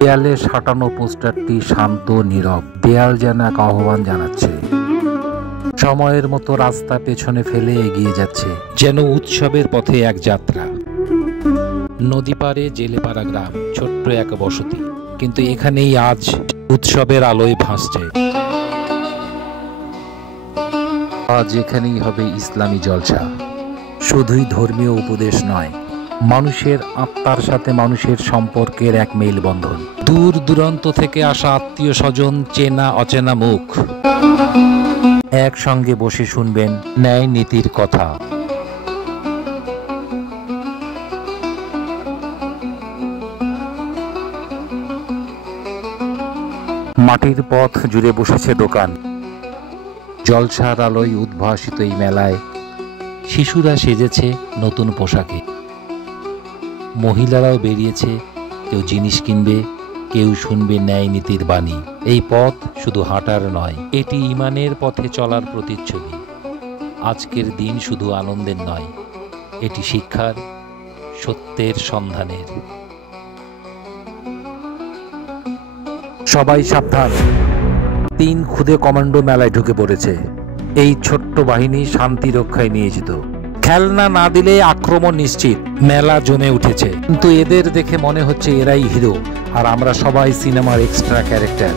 দেয়ালে সাঁটানো পোস্টারটি শান্ত নীরব, দেয়াল যেন এক আহ্বান জানাচ্ছে। সময়ের মতো রাস্তা পেছনে ফেলে এগিয়ে যাচ্ছে, যেন উৎসবের পথে এক যাত্রা। নদী পাড়ে জেলেপাড়া গ্রাম, ছোট্ট এক বসতি, কিন্তু এখানেই আজ উৎসবের আলোয় ভাসছে। আজ এখানেই হবে ইসলামী জলসা। শুধুই ধর্মীয় উপদেশ নয়, মানুষের আত্মার সাথে মানুষের সম্পর্কের এক মেলবন্ধন। দূর দূরান্ত থেকে আসা আত্মীয় স্বজন, চেনা অচেনা মুখ একসঙ্গে বসে শুনবেন ন্যায় নীতির কথা। মাটির পথ জুড়ে বসেছে দোকান, জলসার আলোয় উদ্ভাসিত এই মেলায় শিশুরা সেজেছে নতুন পোশাকে, মহিলারাও বেরিয়েছে, কেউ জিনিস কিনবে, কেউ শুনবে ন্যায় নীতির বাণী। এই পথ শুধু হাঁটার নয়, এটি ঈমানের পথে চলার প্রতিচ্ছবি। আজকের দিন শুধু আনন্দের নয়, এটি শিক্ষার, সত্যের সন্ধানের। সবাই সাবধান, 3 খুদে কমান্ডো মেলায় ঢুকে পড়েছে। এই ছোট্ট বাহিনী শান্তি রক্ষায় নিয়োজিত। খেলনা না দিলে আক্রমণ নিশ্চিত। মেলা জমে উঠেছে, কিন্তু এদের দেখে মনে হচ্ছে এরাই হিরো, আর আমরা সবাই সিনেমার এক্সট্রা ক্যারেক্টার।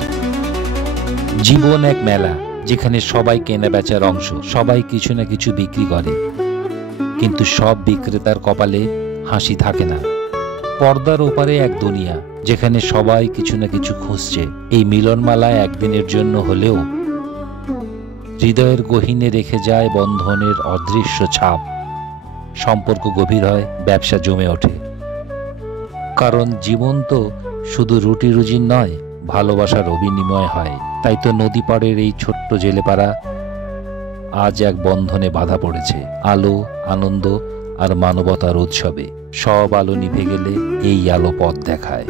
জীবন এক মেলা, যেখানে সবাই কেনা বেচার অংশ, সবাই কিছু না কিছু বিক্রি করে, কিন্তু সব বিক্রেতার কপালে হাসি থাকে না। পর্দার ওপারে এক দুনিয়া, যেখানে সবাই কিছু না কিছু খুঁজছে। এই মিলনমালায় একদিনের জন্য হলেও হৃদয়ের গহীনে রেখে যায় বন্ধনের অদৃশ্য ছাপ। সম্পর্ক গভীর হয়, ব্যবসা জমে ওঠে। কারণ জীবন তো শুধু রুটি রুজির নয়, ভালোবাসার অবিনিময় হয়। তাই তো নদী পাড়ের এই ছোট্ট জেলেপাড়া আজ এক বন্ধনে বাঁধা পড়েছে। আলো, আনন্দ আর মানবতার উৎসবে। সব আলো নিভে গেলে এই আলো পথ দেখায়।